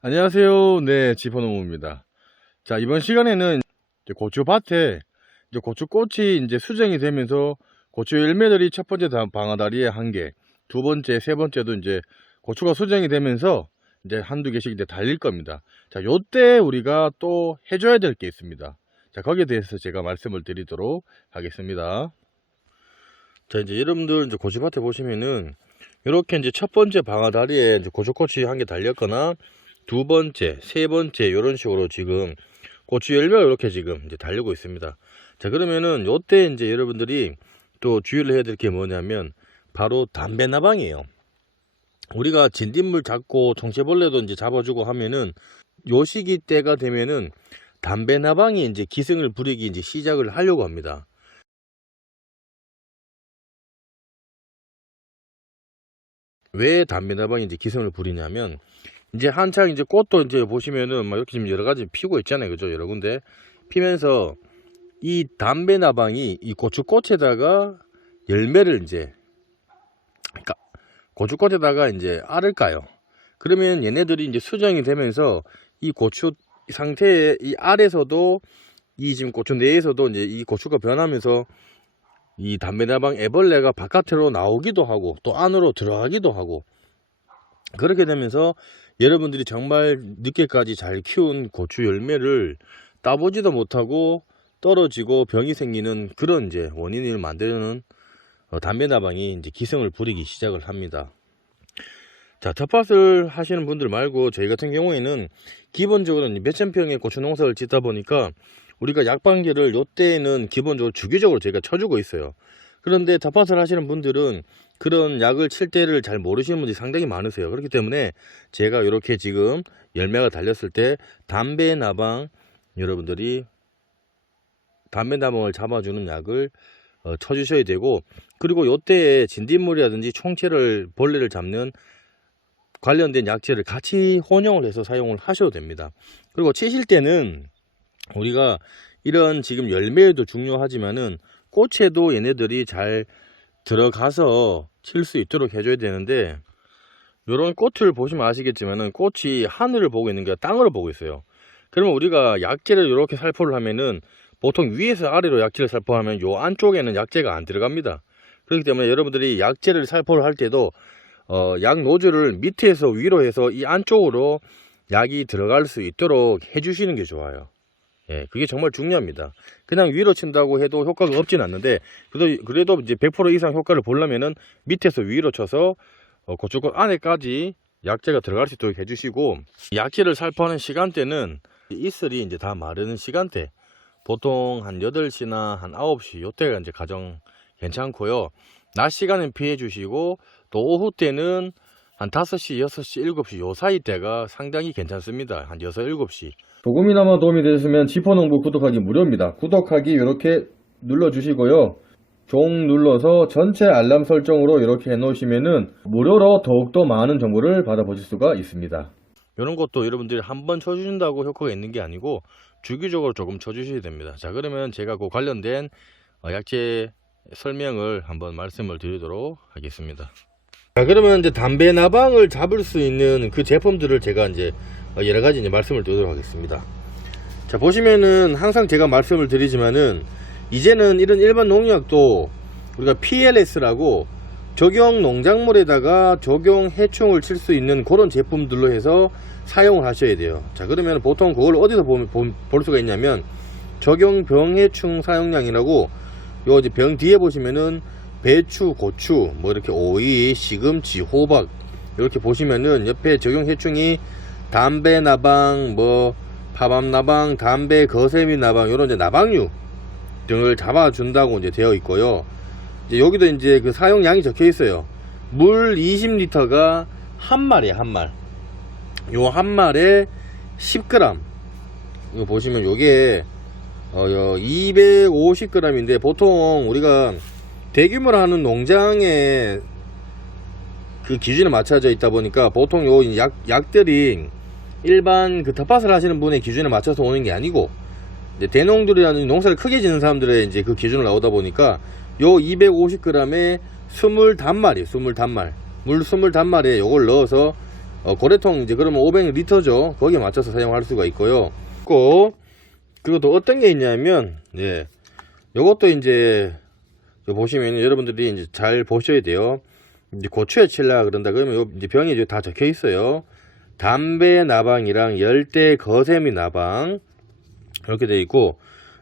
안녕하세요. 네, 지포농부입니다. 자, 이번 시간에는 이제 고추밭에 이제 고추꽃이 이제 수정이 되면서 고추 열매들이 첫 번째 방아다리에 한 개, 두 번째, 세 번째도 이제 고추가 수정이 되면서 이제 한두 개씩 이제 달릴 겁니다. 자, 요때 우리가 또 해줘야 될 게 있습니다. 자, 거기에 대해서 제가 말씀을 드리도록 하겠습니다. 자, 이제 여러분들 이제 고추밭에 보시면은 이렇게 이제 첫 번째 방아다리에 이제 고추꽃이 한 개 달렸거나 두 번째, 세 번째 이런 식으로 지금 고추 열매가 이렇게 지금 이제 달리고 있습니다. 자, 그러면은 요때 이제 여러분들이 또 주의를 해야 될 게 뭐냐면 바로 담배 나방이에요. 우리가 진딧물 잡고 총체벌레도 이제 잡아주고 하면은 요 시기 때가 되면은 담배 나방이 이제 기승을 부리기 이제 시작을 하려고 합니다. 왜 담배 나방이 이제 기승을 부리냐면 이제 한창 이제 꽃도 이제 보시면은 막 이렇게 지금 여러 가지 피고 있잖아요. 그죠? 여러 군데 피면서 이 담배 나방이 이 고추꽃에다가 열매를 이제, 그러니까 고추꽃에다가 이제 알을 까요. 그러면 얘네들이 이제 수정이 되면서 이 고추 상태에 이 알에서도 이 지금 고추 내에서도 이제 이 고추가 변하면서 이 담배 나방 애벌레가 바깥으로 나오기도 하고 또 안으로 들어가기도 하고, 그렇게 되면서 여러분들이 정말 늦게까지 잘 키운 고추 열매를 따보지도 못하고 떨어지고 병이 생기는 그런 이제 원인을 만드는 담배 나방이 이제 기승을 부리기 시작을 합니다. 자, 텃밭을 하시는 분들 말고 저희 같은 경우에는 기본적으로 몇천 평의 고추 농사를 짓다 보니까 우리가 약방제를 요때는 기본적으로 주기적으로 저희가 쳐주고 있어요. 그런데 텃밭을 하시는 분들은 그런 약을 칠 때를 잘 모르시는 분들이 상당히 많으세요. 그렇기 때문에 제가 이렇게 지금 열매가 달렸을 때 담배 나방, 여러분들이 담배 나방을 잡아주는 약을 쳐주셔야 되고, 그리고 요때에 진딧물이라든지 총체를 벌레를 잡는 관련된 약재를 같이 혼용을 해서 사용을 하셔도 됩니다. 그리고 치실 때는 우리가 이런 지금 열매도 중요하지만은 꽃에도 얘네들이 잘 들어가서 칠 수 있도록 해줘야 되는데, 이런 꽃을 보시면 아시겠지만은 꽃이 하늘을 보고 있는 게 땅을 보고 있어요. 그러면 우리가 약재를 이렇게 살포를 하면은 보통 위에서 아래로 약재를 살포하면 요 안쪽에는 약재가 안 들어갑니다. 그렇기 때문에 여러분들이 약재를 살포를 할 때도 약 노즐을 밑에서 위로 해서 이 안쪽으로 약이 들어갈 수 있도록 해주시는 게 좋아요. 예, 그게 정말 중요합니다. 그냥 위로 친다고 해도 효과가 없진 않는데, 그래도 이제 100% 이상 효과를 보려면은 밑에서 위로 쳐서 고추꽃 안에까지 약재가 들어갈 수 있도록 해주시고, 약재를 살포하는 시간대는 이슬이 이제 다 마르는 시간대, 보통 한 8시나 한 9시 요때가 이제 가장 괜찮고요. 낮 시간은 피해 주시고, 또 오후 때는 한 5시, 6시, 7시 요 사이 때가 상당히 괜찮습니다. 한 6, 7시. 조금이나마 도움이 되셨으면 지포농부 구독하기 무료입니다. 구독하기 이렇게 눌러주시고요. 종 눌러서 전체 알람 설정으로 이렇게 해놓으시면은 무료로 더욱더 많은 정보를 받아보실 수가 있습니다. 이런 것도 여러분들이 한번 쳐주신다고 효과가 있는 게 아니고 주기적으로 조금 쳐주셔야 됩니다. 자, 그러면 제가 그 관련된 약재 설명을 한번 말씀을 드리도록 하겠습니다. 자, 그러면 이제 담배 나방을 잡을 수 있는 그 제품들을 제가 이제 여러 가지 이제 말씀을 드리도록 하겠습니다. 자, 보시면은 항상 제가 말씀을 드리지만은 이제는 이런 일반 농약도 우리가 PLS라고 적용 농작물에다가 적용 해충을 칠 수 있는 그런 제품들로 해서 사용을 하셔야 돼요. 자, 그러면 보통 그걸 어디서 볼 수가 있냐면 적용 병해충 사용량이라고 요 이제 병 뒤에 보시면은 배추, 고추, 뭐 이렇게 오이, 시금치, 호박 이렇게 보시면은 옆에 적용 해충이 담배 나방, 뭐 파밤 나방, 담배 거세미 나방 이런 이제 나방류 등을 잡아준다고 이제 되어 있고요. 이제 여기도 이제 그 사용량이 적혀 있어요. 물 20리터가 한 말이에요, 한 말. 요 한 말에 10g. 이거 보시면 요게 250g인데 보통 우리가 대규모로 하는 농장에 그 기준에 맞춰져 있다 보니까 보통 요 약들이 일반 그 텃밭을 하시는 분의 기준에 맞춰서 오는 게 아니고 이제 대농들이라는 농사를 크게 짓는 사람들의 이제 그 기준으로 나오다 보니까 요 250g에 20단말이에요. 20단말. 물 20단말에 요걸 넣어서 고래통 이제 그러면 500리터죠. 거기에 맞춰서 사용할 수가 있고요. 그리고 또 어떤 게 있냐면, 예, 요것도 이제 보시면 여러분들이 이제 잘 보셔야 돼요. 이제 고추에 칠라 그런다 그러면 요 이제 병에 다 적혀 있어요. 담배 나방이랑 열대 거세미 나방 이렇게 돼 있고,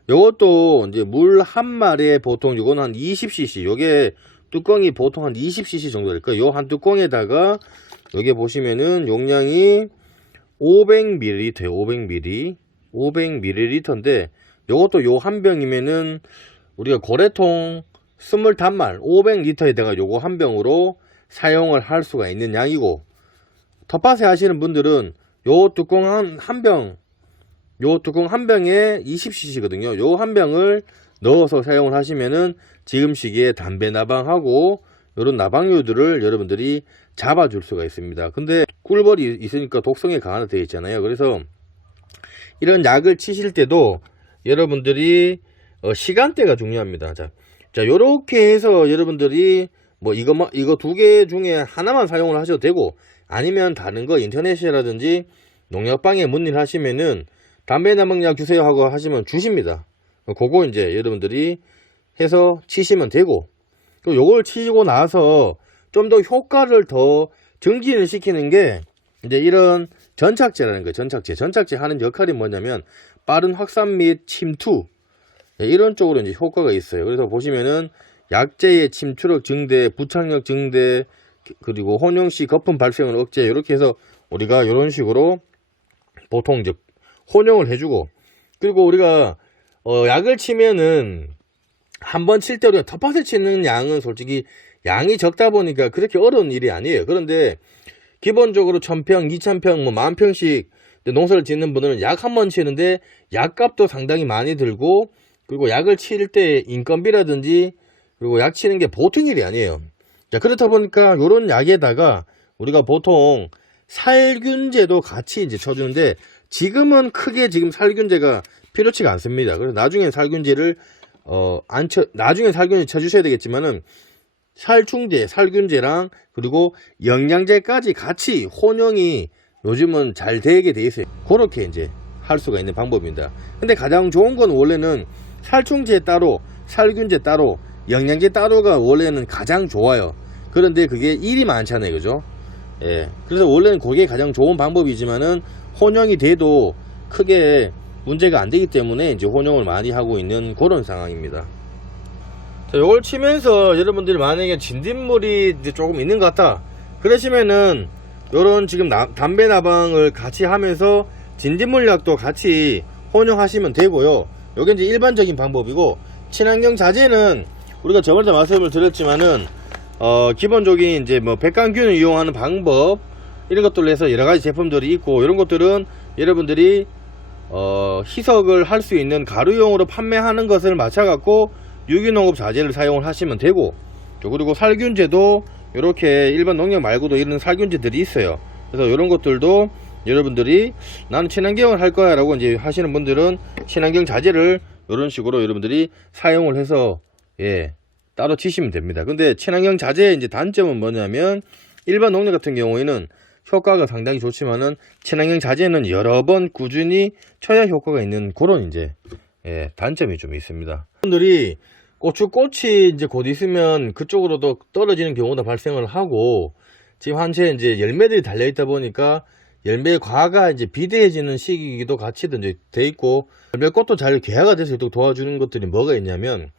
요것도 이제 물 한 마리에 보통 요거는 한 20cc, 요게 뚜껑이 보통 한 20cc 정도 될 거예요. 요 한 뚜껑에다가 여기 보시면은 용량이 500ml예요. 500ml인데 요것도 요 한 병이면은 우리가 고래통 20단말 500리터에다가 요거 한 병으로 사용을 할 수가 있는 양이고, 텃밭에 하시는 분들은 요 뚜껑 한 병, 요 뚜껑 한 병에 20cc거든요. 요 한 병을 넣어서 사용을 하시면은 지금 시기에 담배 나방하고 요런 나방류들을 여러분들이 잡아줄 수가 있습니다. 근데 꿀벌이 있으니까 독성에 강화가 되어 있잖아요. 그래서 이런 약을 치실 때도 여러분들이 시간대가 중요합니다. 자, 요렇게 해서 여러분들이 뭐 이거 두 개 중에 하나만 사용을 하셔도 되고, 아니면 다른 거 인터넷이라든지 농약방에 문의를 하시면은 담배 나방약 주세요 하고 하시면 주십니다. 그거 이제 여러분들이 해서 치시면 되고, 또 요걸 치고 나서 좀 더 효과를 더 증진을 시키는 게 이제 이런 전착제라는 거예요. 전착제 하는 역할이 뭐냐면 빠른 확산 및 침투, 이런 쪽으로 이제 효과가 있어요. 그래서 보시면은 약재의 침투력 증대, 부착력 증대, 그리고 혼용 시 거품 발생을 억제, 이렇게 해서 우리가 이런 식으로 보통 이제 혼용을 해주고, 그리고 우리가 약을 치면은 한 번 칠 때 우리가 텃밭에 치는 양은 솔직히 양이 적다 보니까 그렇게 어려운 일이 아니에요. 그런데 기본적으로 1000평, 2000평, 뭐 10,000평씩 농사를 짓는 분들은 약 한 번 치는데 약값도 상당히 많이 들고, 그리고 약을 칠 때 인건비라든지 그리고 약 치는 게 보통 일이 아니에요. 자, 그렇다 보니까 요런 약에다가 우리가 보통 살균제도 같이 이제 쳐주는데, 지금은 크게 지금 살균제가 필요치가 않습니다. 그래서 나중엔 살균제를 나중에 살균제 쳐주셔야 되겠지만은 살균제랑 그리고 영양제까지 같이 혼용이 요즘은 잘 되게 돼 있어요. 그렇게 이제 할 수가 있는 방법입니다. 근데 가장 좋은 건 원래는 살충제 따로, 살균제 따로, 영양제 따로가 원래는 가장 좋아요. 그런데 그게 일이 많잖아요, 그죠? 예. 그래서 원래는 그게 가장 좋은 방법이지만은 혼용이 돼도 크게 문제가 안 되기 때문에 이제 혼용을 많이 하고 있는 그런 상황입니다. 자, 요걸 치면서 여러분들이 만약에 진딧물이 이제 조금 있는 것 같다 그러시면은 요런 지금 담배 나방을 같이 하면서 진딧물 약도 같이 혼용하시면 되고요. 요게 이제 일반적인 방법이고, 친환경 자재는 우리가 저번에 말씀을 드렸지만은 기본적인 이제 뭐 백광균을 이용하는 방법, 이런 것들로 해서 여러가지 제품들이 있고, 이런 것들은 여러분들이 희석을 할 수 있는 가루용으로 판매하는 것을 맞춰갖고 유기농업 자재를 사용을 하시면 되고, 그리고 살균제도 이렇게 일반 농약 말고도 이런 살균제들이 있어요. 그래서 이런 것들도 여러분들이 나는 친환경을 할 거야 라고 이제 하시는 분들은 친환경 자재를 이런 식으로 여러분들이 사용을 해서 따로 치시면 됩니다. 근데 친환경 자재의 이제 단점은 뭐냐면, 일반 농약 같은 경우에는 효과가 상당히 좋지만은 친환경 자재는 여러 번 꾸준히 쳐야 효과가 있는 그런 이제 단점이 좀 있습니다. 분들이 고추꽃이 이제 곧 있으면 그쪽으로도 떨어지는 경우도 발생을 하고, 지금 한채 이제 열매들이 달려 있다 보니까 열매 과가 이제 비대해지는 시기도 같이 이제 돼 있고, 열매꽃도 잘 개화가 될 수 있도록 도와주는 것들이 뭐가 있냐면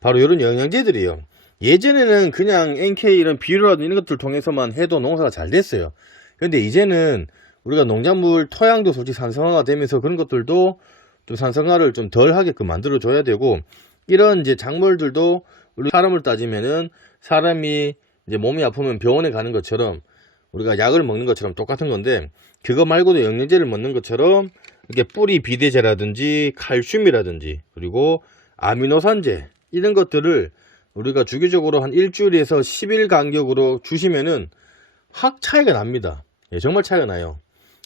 바로 이런 영양제들이에요. 예전에는 그냥 NK 이런 비료라든지 이런 것들 통해서만 해도 농사가 잘 됐어요. 근데 이제는 우리가 농작물 토양도 솔직히 산성화가 되면서 그런 것들도 좀 산성화를 좀 덜 하게끔 만들어 줘야 되고, 이런 이제 작물들도 우리 사람을 따지면은 사람이 이제 몸이 아프면 병원에 가는 것처럼 우리가 약을 먹는 것처럼 똑같은 건데, 그거 말고도 영양제를 먹는 것처럼 이렇게 뿌리 비대제라든지 칼슘이라든지 그리고 아미노산제, 이런 것들을 우리가 주기적으로 한 일주일에서 10일 간격으로 주시면은 확 차이가 납니다. 정말 차이가 나요.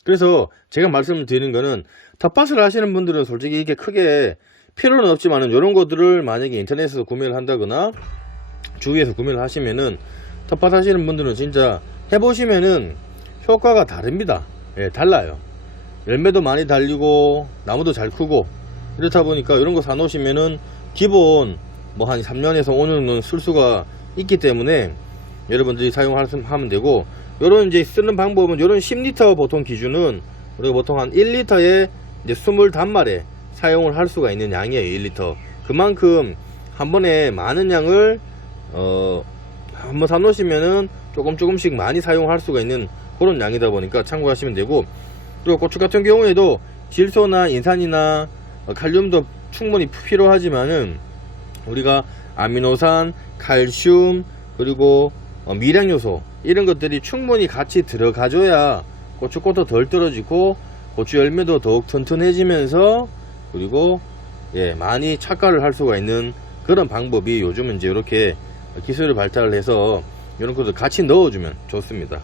그래서 제가 말씀을 드리는 거는, 텃밭을 하시는 분들은 솔직히 이게 크게 필요는 없지만은 이런 것들을 만약에 인터넷에서 구매를 한다거나 주위에서 구매를 하시면은 텃밭 하시는 분들은 진짜 해보시면은 효과가 다릅니다. 예, 달라요. 열매도 많이 달리고 나무도 잘 크고 이렇다 보니까 이런 거 사 놓으시면은 기본 뭐 한 3년에서 5년은 쓸 수가 있기 때문에 여러분들이 사용하면 되고, 요런 이제 쓰는 방법은 요런 10리터 보통 기준은 우리가 보통 한 1리터에 이제 25마리 사용을 할 수가 있는 양이에요. 1리터. 그만큼 한 번에 많은 양을 한번 사 놓으시면은 조금씩 많이 사용할 수가 있는 그런 양이다 보니까 참고하시면 되고, 그리고 고추 같은 경우에도 질소나 인산이나 칼륨도 충분히 필요하지만은 우리가 아미노산, 칼슘, 그리고 미량요소 이런 것들이 충분히 같이 들어가줘야 고추꽃도 덜 떨어지고 고추 열매도 더욱 튼튼해지면서 그리고 많이 착과를 할 수가 있는 그런 방법이 요즘은 이제 이렇게 기술을 발달을 해서 이런 것들 같이 넣어주면 좋습니다.